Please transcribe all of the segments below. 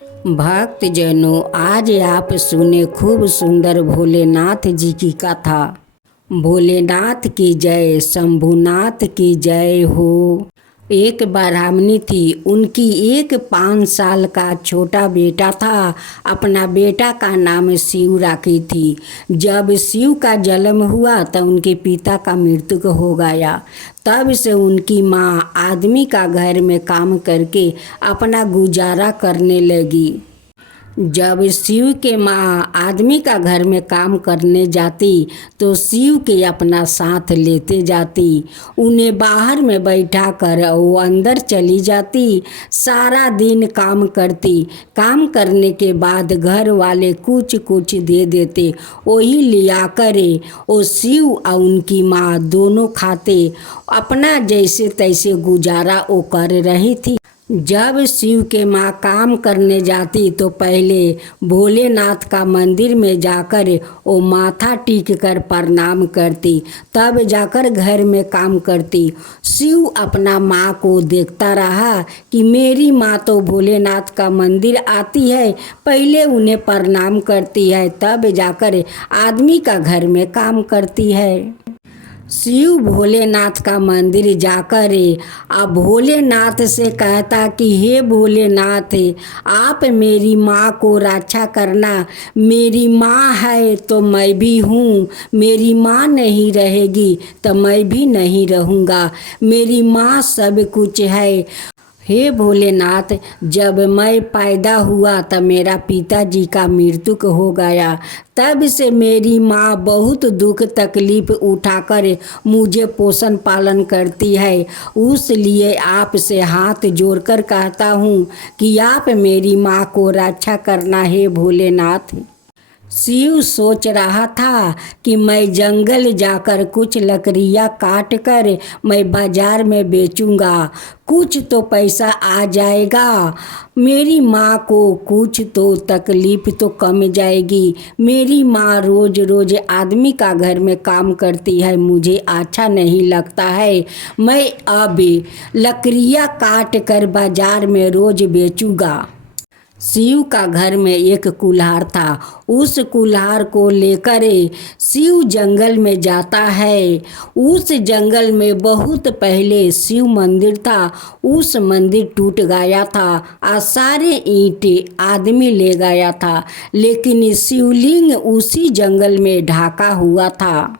भक्तजनों, आज आप सुने खूब सुंदर भोलेनाथ जी की कथा। भोलेनाथ की जय, शंभुनाथ की जय हो। एक ब्राह्मणी थी, उनकी एक 5 साल का छोटा बेटा था। अपना बेटा का नाम शिव रखी थी। जब शिव का जन्म हुआ तब उनके पिता का मृत्यु हो गया। तब से उनकी माँ आदमी का घर में काम करके अपना गुजारा करने लगी। जब शिव के माँ आदमी का घर में काम करने जाती तो शिव के अपना साथ लेते जाती। उन्हें बाहर में बैठा कर वो अंदर चली जाती। सारा दिन काम करती। काम करने के बाद घर वाले कुछ कुछ दे देते, वही लिया करे वो शिव और उनकी माँ दोनों खाते। अपना जैसे तैसे गुजारा वो कर रही थी। जब शिव के माँ काम करने जाती तो पहले भोलेनाथ का मंदिर में जाकर वो माथा टेक कर प्रणाम करती, तब जाकर घर में काम करती। शिव अपना माँ को देखता रहा कि मेरी माँ तो भोलेनाथ का मंदिर आती है, पहले उन्हें प्रणाम करती है, तब जाकर आदमी का घर में काम करती है। शिव भोलेनाथ का मंदिर जाकर अब भोलेनाथ से कहता कि हे भोलेनाथ, आप मेरी माँ को रक्षा करना। मेरी माँ है तो मैं भी हूँ, मेरी माँ नहीं रहेगी तो मैं भी नहीं रहूँगा। मेरी माँ सब कुछ है। हे भोलेनाथ, जब मैं पैदा हुआ तब मेरा पिताजी का मृत्यु हो गया। तब से मेरी माँ बहुत दुख तकलीफ उठाकर मुझे पोषण पालन करती है। उस लिए आपसे हाथ जोड़कर कहता हूँ कि आप मेरी माँ को रक्षा करना है भोलेनाथ। शिव सोच रहा था कि मैं जंगल जाकर कुछ लकड़ियाँ काट कर मैं बाजार में बेचूंगा, कुछ तो पैसा आ जाएगा। मेरी माँ को कुछ तो तकलीफ तो कम जाएगी। मेरी माँ रोज रोज आदमी का घर में काम करती है, मुझे अच्छा नहीं लगता है। मैं अब लकड़ियाँ काट कर बाजार में रोज बेचूंगा। शिव का घर में एक कुल्हाड़ था। उस कुल्हाड़ को लेकर शिव जंगल में जाता है। उस जंगल में बहुत पहले शिव मंदिर था। उस मंदिर टूट गया था और सारे ईंटें आदमी ले गया था, लेकिन शिवलिंग उसी जंगल में ढका हुआ था।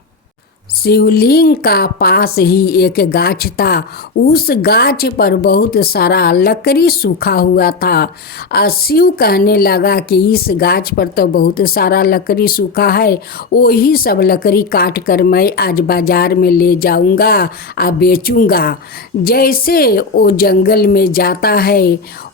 शिवलिंग का पास ही एक गाछ था। उस गाछ पर बहुत सारा लकड़ी सूखा हुआ था और शिव कहने लगा कि इस गाछ पर तो बहुत सारा लकड़ी सूखा है, वही सब लकड़ी काट कर मैं आज बाजार में ले जाऊंगा और बेचूंगा। जैसे वो जंगल में जाता है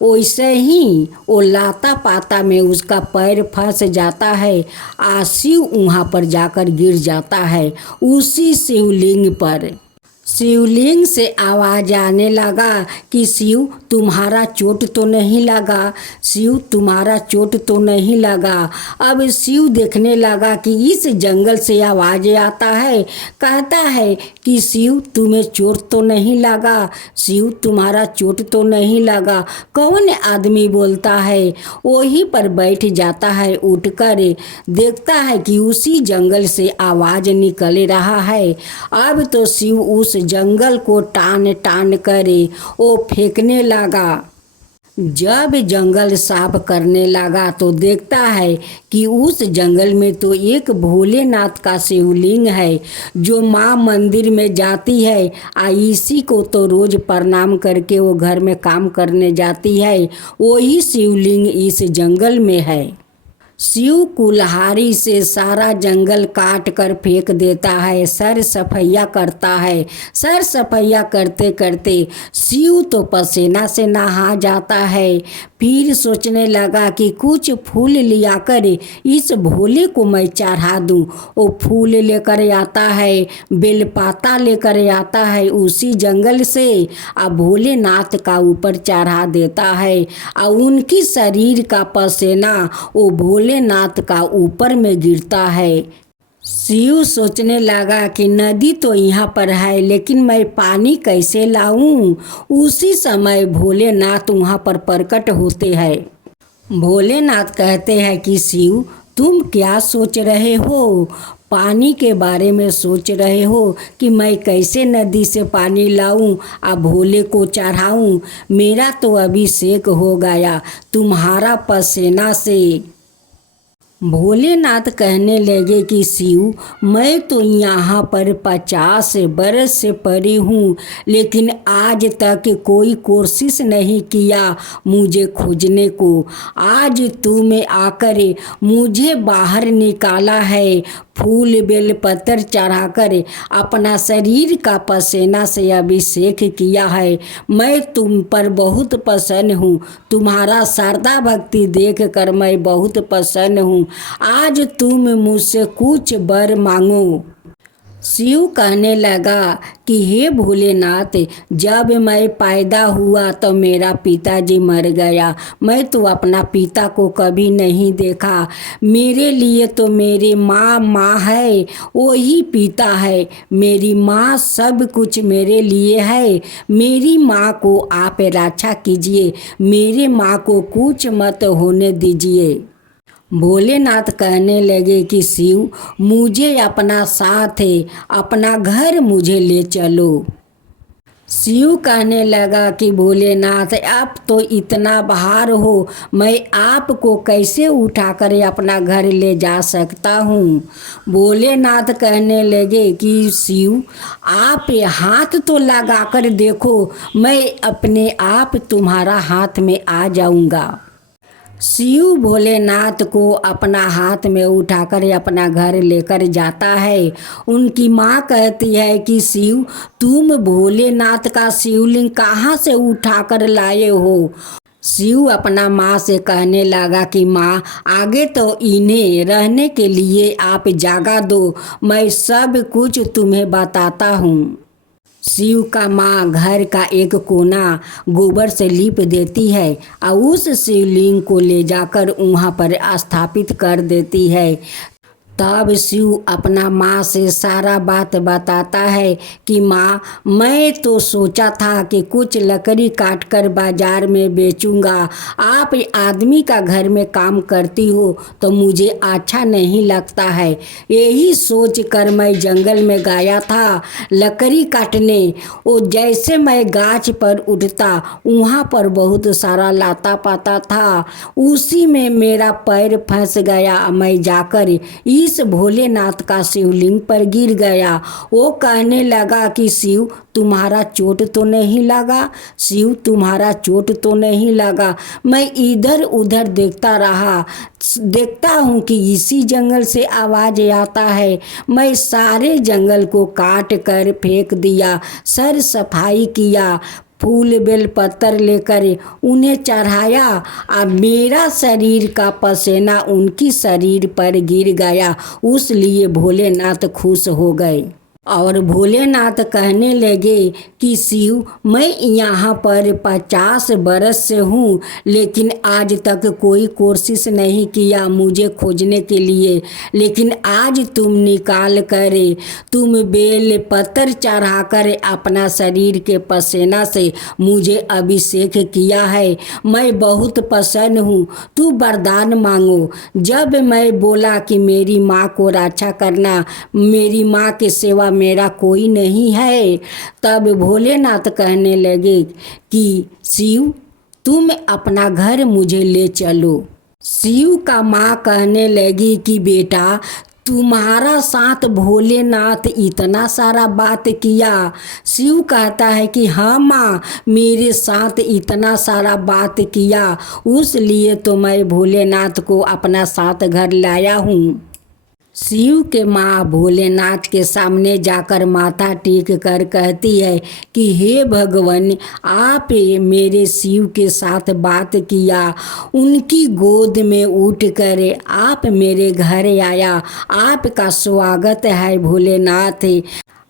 वैसे ही वो लाता पाता में उसका पैर फंस जाता है और शिव वहाँ पर जाकर गिर जाता है। उसी शिवलिंग पर शिवलिंग से आवाज़ आने लगा कि शिव तुम्हारा चोट तो नहीं लगा, शिव तुम्हारा चोट तो नहीं लगा। अब शिव देखने लगा कि इस जंगल से आवाज़ आता है, कहता है कि शिव तुम्हें चोट तो नहीं लगा, शिव तुम्हारा चोट तो नहीं लगा। कौन आदमी बोलता है? वहीं पर बैठ जाता है, उठकर देखता है कि उसी जंगल से आवाज़ निकल रहा है। अब तो शिव उस जंगल को टान टान कर वो फेंकने लगा। जब जंगल साफ करने लगा तो देखता है कि उस जंगल में तो एक भोलेनाथ का शिवलिंग है जो माँ मंदिर में जाती है। इसी को तो रोज प्रणाम करके वो घर में काम करने जाती है। वही शिवलिंग इस जंगल में है। शिव कुल्हाड़ी से सारा जंगल काट कर फेंक देता है, सर सफैया करता है। सर सफैया करते करते शिव तो पसीना से नहा जाता है। फिर सोचने लगा कि कुछ फूल लिया कर इस भोले को मैं चढ़ा दूं। वो फूल लेकर आता है, बेलपाता लेकर आता है उसी जंगल से और भोलेनाथ का ऊपर चढ़ा देता है और उनकी शरीर का पसीना वो भोलेनाथ का ऊपर में गिरता है। शिव सोचने लगा कि नदी तो यहाँ पर है, लेकिन मैं पानी कैसे लाऊं। उसी समय भोलेनाथ वहाँ पर प्रकट होते हैं। भोलेनाथ कहते हैं कि शिव, तुम क्या सोच रहे हो? पानी के बारे में सोच रहे हो कि मैं कैसे नदी से पानी लाऊं और भोले को चढ़ाऊं? मेरा तो अभिषेक हो गया तुम्हारा पसीना से। भोलेनाथ कहने लगे कि शिव, मैं तो यहाँ पर 50 बरस से पड़ी हूँ, लेकिन आज तक कोई कोशिश नहीं किया मुझे खोजने को। आज तूने आकर मुझे बाहर निकाला है, फूल बेल पत्थर चढ़ाकर अपना शरीर का पसीना से अभिषेक किया है। मैं तुम पर बहुत प्रसन्न हूँ, तुम्हारा श्रद्धा भक्ति देख कर मैं बहुत प्रसन्न हूँ। आज तुम मुझसे कुछ वर मांगो। शिव कहने लगा कि हे भोलेनाथ, जब मैं पैदा हुआ तो मेरा पिताजी मर गया। मैं तो अपना पिता को कभी नहीं देखा। मेरे लिए तो मेरी माँ है, वही पिता है। मेरी माँ सब कुछ मेरे लिए है। मेरी माँ को आप रक्षा कीजिए, मेरे माँ को कुछ मत होने दीजिए। भोलेनाथ कहने लगे कि शिव, मुझे अपना साथ है, अपना घर मुझे ले चलो। शिव कहने लगा कि भोलेनाथ, आप तो इतना भार हो, मैं आपको कैसे उठाकर अपना घर ले जा सकता हूँ? भोलेनाथ कहने लगे कि शिव, आप हाथ तो लगाकर देखो, मैं अपने आप तुम्हारा हाथ में आ जाऊँगा। शिव भोलेनाथ को अपना हाथ में उठाकर अपना घर लेकर जाता है। उनकी माँ कहती है कि शिव, तुम भोलेनाथ का शिवलिंग कहाँ से उठाकर लाए हो? शिव अपना माँ से कहने लगा कि माँ, आगे तो इन्हें रहने के लिए आप जगह दो, मैं सब कुछ तुम्हें बताता हूँ। शिव का माँ घर का एक कोना गोबर से लीप देती है और उस शिवलिंग को ले जाकर वहाँ पर स्थापित कर देती है। तब शिव अपना माँ से सारा बात बताता है कि माँ, मैं तो सोचा था कि कुछ लकड़ी काट कर बाजार में बेचूंगा। आप आदमी का घर में काम करती हो तो मुझे अच्छा नहीं लगता है। यही सोच कर मैं जंगल में गया था लकड़ी काटने। वो जैसे मैं गाछ पर उठता, वहाँ पर बहुत सारा लाता पाता था। उसी में मेरा पैर फंस गया। मैं जाकर इस भोलेनाथ का शिवलिंग पर गिर गया। वो कहने लगा कि शिव, तुम्हारा चोट तो नहीं लगा? शिव, तुम्हारा चोट तो नहीं लगा? मैं इधर उधर देखता रहा, देखता हूँ कि इसी जंगल से आवाज़ आता है। मैं सारे जंगल को काट कर फेंक दिया, सर सफाई किया, फूल बेल पत्तर लेकर उन्हें चढ़ाया और मेरा शरीर का पसीना उनकी शरीर पर गिर गया। उस लिए भोलेनाथ खुश हो गए और भोलेनाथ कहने लगे कि शिव, मैं यहाँ पर 50 बरस से हूँ, लेकिन आज तक कोई कोशिश नहीं किया मुझे खोजने के लिए, लेकिन आज तुम निकाल कर, तुम बेल पत्थर चढ़ा कर अपना शरीर के पसीना से मुझे अभिषेक किया है। मैं बहुत प्रसन्न हूँ, तू वरदान मांगो। जब मैं बोला कि मेरी माँ को रक्षा करना, मेरी माँ की सेवा मेरा कोई नहीं है, तब भोलेनाथ कहने लगे कि शिव, तुम अपना घर मुझे ले चलो। शिव का माँ कहने लगी कि बेटा, तुम्हारा साथ भोलेनाथ इतना सारा बात किया? शिव कहता है कि हाँ माँ, मेरे साथ इतना सारा बात किया, उस लिए तो मैं भोलेनाथ को अपना साथ घर लाया हूँ। शिव के माँ भोलेनाथ के सामने जाकर माथा टेक कर कहती है कि हे भगवान, आप मेरे शिव के साथ बात किया, उनकी गोद में उठकर आप मेरे घर आया। आपका स्वागत है भोलेनाथ।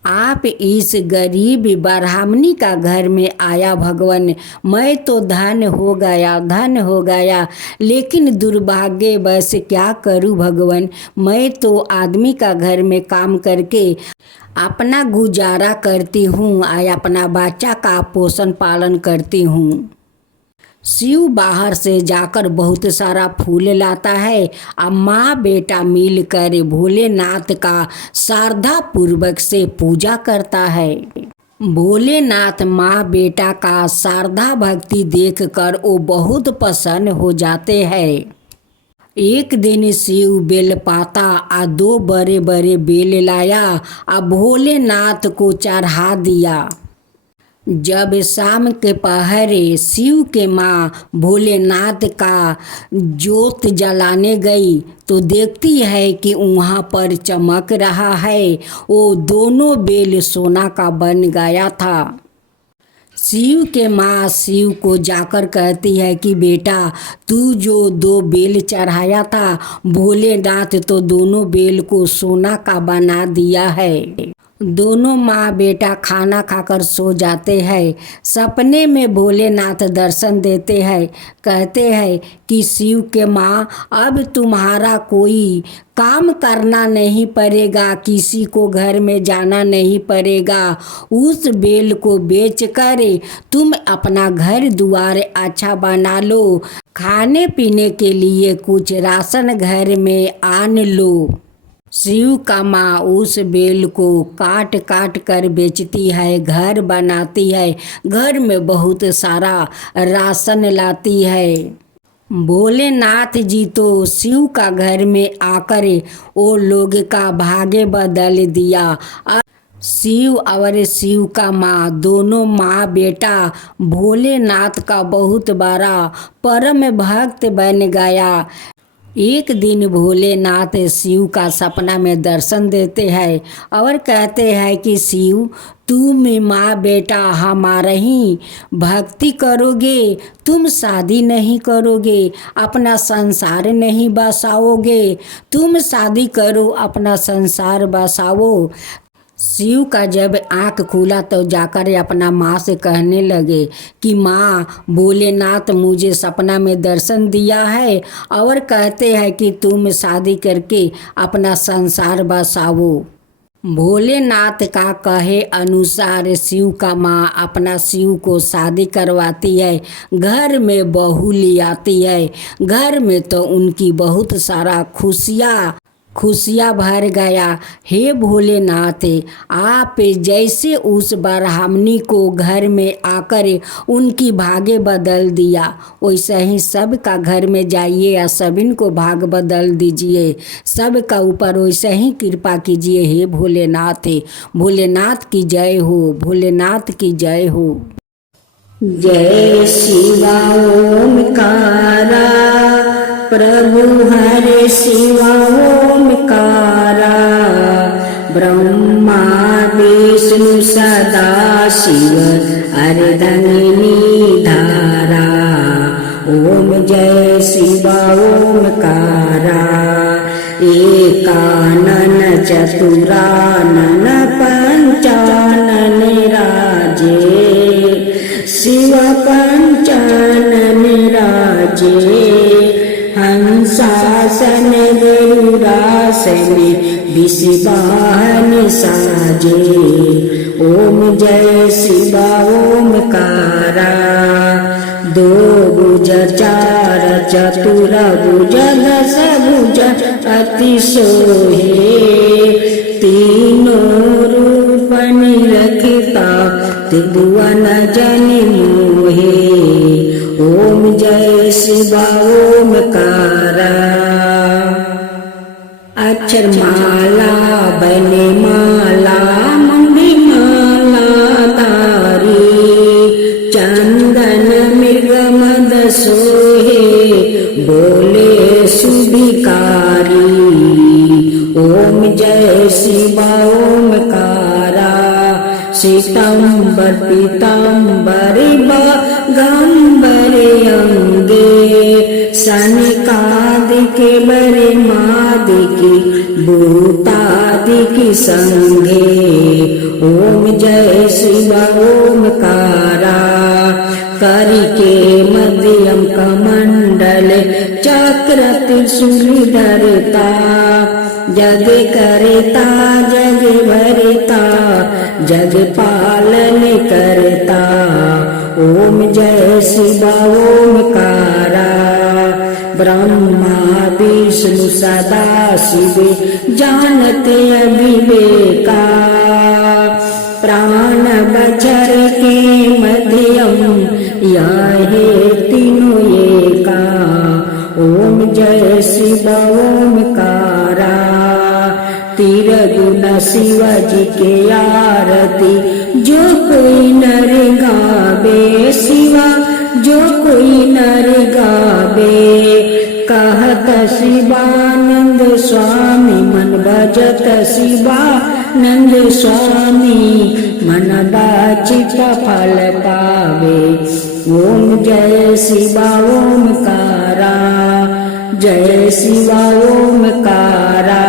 आप इस गरीब ब्राह्मणी का घर में आया भगवान। मैं तो धन हो गया, लेकिन दुर्भाग्यवश क्या करूं भगवान, मैं तो आदमी का घर में काम करके अपना गुजारा करती हूँ और अपना बच्चा का पोषण पालन करती हूँ। शिव बाहर से जाकर बहुत सारा फूल लाता है और माँ बेटा मिलकर भोलेनाथ का श्रद्धा पूर्वक से पूजा करता है। भोलेनाथ माँ बेटा का श्रद्धा भक्ति देखकर वो बहुत प्रसन्न हो जाते हैं। एक दिन शिव बेलपाता आ 2 बड़े बड़े बेल लाया और भोलेनाथ को चढ़ा दिया। जब शाम के पहरे शिव के माँ भोलेनाथ का जोत जलाने गई तो देखती है कि वहाँ पर चमक रहा है। वो दोनों बेल सोना का बन गया था। शिव के माँ शिव को जाकर कहती है कि बेटा तू जो 2 बेल चढ़ाया था भोलेनाथ तो दोनों बेल को सोना का बना दिया है। दोनों माँ बेटा खाना खाकर सो जाते हैं। सपने में भोलेनाथ दर्शन देते हैं। कहते हैं कि शिव के माँ अब तुम्हारा कोई काम करना नहीं पड़ेगा, किसी को घर में जाना नहीं पड़ेगा। उस बेल को बेचकर तुम अपना घर द्वार अच्छा बना लो। खाने पीने के लिए कुछ राशन घर में आन लो। शिव का माँ उस बेल को काट काट कर बेचती है, घर बनाती है, घर में बहुत सारा राशन लाती है। भोलेनाथ जी तो शिव का घर में आकर वो लोग का भाग्य बदल दिया। शिव और शिव का माँ दोनों माँ बेटा भोलेनाथ का बहुत बड़ा परम भक्त बन गया। एक दिन भोलेनाथ शिव का सपना में दर्शन देते हैं और कहते हैं कि शिव तुम माँ बेटा हमारा ही भक्ति करोगे, तुम शादी नहीं करोगे, अपना संसार नहीं बसाओगे, तुम शादी करो अपना संसार बसाओ। शिव का जब आँख खुला तो जाकर अपना माँ से कहने लगे कि माँ भोलेनाथ मुझे सपना में दर्शन दिया है और कहते हैं कि तुम शादी करके अपना संसार बसाओ। भोलेनाथ का कहे अनुसार शिव का माँ अपना शिव को शादी करवाती है, घर में बहू ले आती है। घर में तो उनकी बहुत सारा खुशियाँ भर गया। हे भोलेनाथ आप जैसे उस ब्राह्मणी को घर में आकर उनकी भाग्य बदल दिया वैसे ही सबका घर में जाइए या सभी को भाग बदल दीजिए, सबका ऊपर वैसे ही कृपा कीजिए। हे भोलेनाथ, भोलेनाथ की जय हो, भोलेनाथ की जय हो। जय शिवा ओमकारा प्रभु हरे शिवा ओमकारा ब्रह्मा विष्णु सदा शिव अर्धंगिनी धारा। ओम जय शिवा ओमकारा एकानन चतुरानन पंचानन राजे शिव पंचानन राजे हंसासन गरुड़ासन विषवाहन साजे। ओम जय शिवा ओमकारा दो भुज चार चतुर भुज दस भुज अति सोहे तीनों रूप निरखता त्रिभुवन जन मोहे। ओम जय शिवा ओमकारा अक्षर माला बने माला मुंडी माला तारी चंदन मृग मद सोहे बोले सुभिकारी। ओम जय शिवा ओमकारा श्वेतांबर पीतांबर बागंबर अंगे सनकादिक बरे मादिक भूतादिक संगे। ओम जय शिवा ओमकारा करिके मध्यम कमंडल चक्र त्रिशूल धरता जग करता जग भरता जग पालन करता। ओम जय जय शिवा ओमकारा। ब्रह्मा विष्णु सदा शिवे जानते अविवेका। प्राण बचर के मध्यम यह तीनों एका। ओम जय शिव ओमकारा। तिरगुण शिव जी के आरती जो कोई नर गावे शिवा जो कोई नर गावे। कहत शिवानंद स्वामी मन भजत शिवानंद स्वामी मन बाचित फल पावे। ओम जय शिवा ओमकारा जय शिवा ओमकारा।